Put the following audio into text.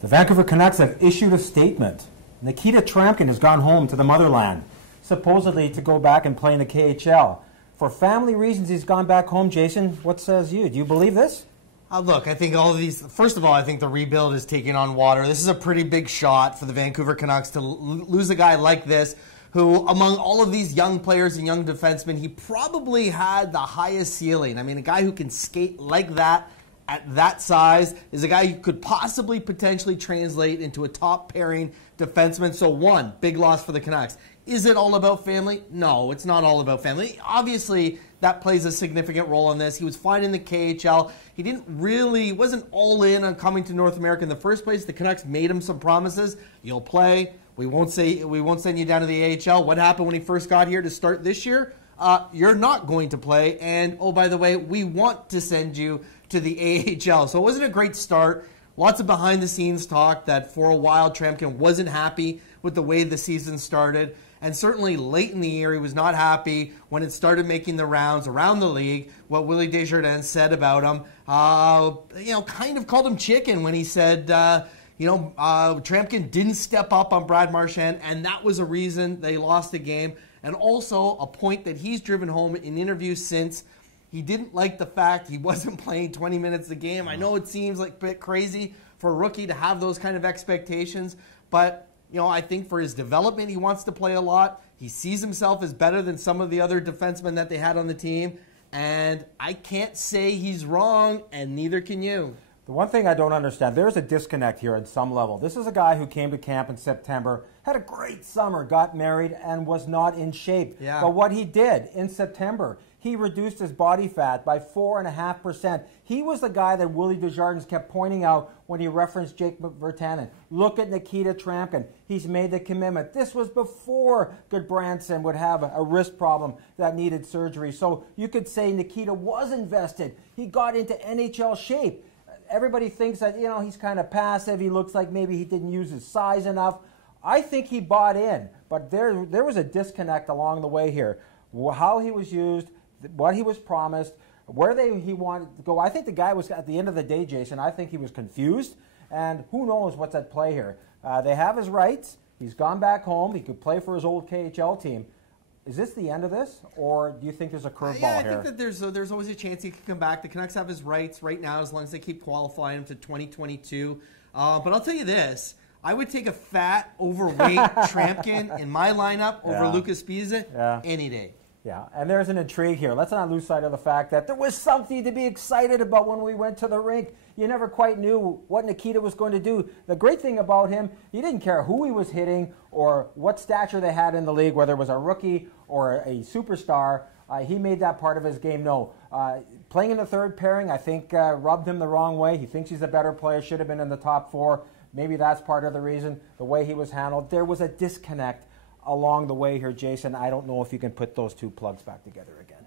The Vancouver Canucks have issued a statement. Nikita Tryamkin has gone home to the motherland, supposedly to go back and play in the KHL. For family reasons, he's gone back home. Jason, what says you? Do you believe this? Look, I think all of these, first of all, I think the rebuild is taking on water. This is a pretty big shot for the Vancouver Canucks to lose a guy like this, who among all of these young players and young defensemen, he probably had the highest ceiling. I mean, a guy who can skate like that at that size is a guy who could possibly potentially translate into a top pairing defenseman. So one, big loss for the Canucks. Is it all about family? No, it's not all about family. Obviously, that plays a significant role in this. He was fine in the KHL. He wasn't all in on coming to North America in the first place. The Canucks made him some promises. You'll play. We won't send you down to the AHL. What happened when he first got here to start this year? You're not going to play. And, oh, by the way, we want to send you to the AHL. So it wasn't a great start. Lots of behind-the-scenes talk that for a while Tryamkin wasn't happy with the way the season started. And certainly late in the year, he was not happy when it started making the rounds around the league. What Willie Desjardins said about him, kind of called him chicken when he said, Tryamkin didn't step up on Brad Marchand, and that was a reason they lost the game. And also a point that he's driven home in interviews since. He didn't like the fact he wasn't playing 20 minutes a game. I know it seems like a bit crazy for a rookie to have those kind of expectations, but I think for his development, he wants to play a lot. He sees himself as better than some of the other defensemen that they had on the team, and I can't say he's wrong, and neither can you. The one thing I don't understand, there's a disconnect here at some level. This is a guy who came to camp in September, had a great summer, got married, and was not in shape. Yeah. But what he did in September, he reduced his body fat by 4.5%. He was the guy that Willie Desjardins kept pointing out when he referenced Jake Virtanen. Look at Nikita Tryamkin. He's made the commitment. This was before Goodbranson would have a wrist problem that needed surgery. So you could say Nikita was invested. He got into NHL shape. Everybody thinks that, he's kind of passive. He looks like maybe he didn't use his size enough. I think he bought in, but there was a disconnect along the way here. How he was used, what he was promised, where he wanted to go. I think the guy was, at the end of the day, Jason, I think he was confused, and who knows what's at play here. They have his rights. He's gone back home. He could play for his old KHL team. Is this the end of this, or do you think there's a curveball here? I think that there's always a chance he could come back. The Canucks have his rights right now as long as they keep qualifying him to 2022. But I'll tell you this. I would take a fat, overweight Tryamkin in my lineup over Lucas Pisa any day. Yeah, and there's an intrigue here. Let's not lose sight of the fact that there was something to be excited about when we went to the rink. You never quite knew what Nikita was going to do. The great thing about him, he didn't care who he was hitting or what stature they had in the league, whether it was a rookie or a superstar. He made that part of his game known. Playing in the third pairing, I think, rubbed him the wrong way. He thinks he's a better player, should have been in the top four. Maybe that's part of the reason, the way he was handled. There was a disconnect along the way here, Jason. I don't know if you can put those two plugs back together again.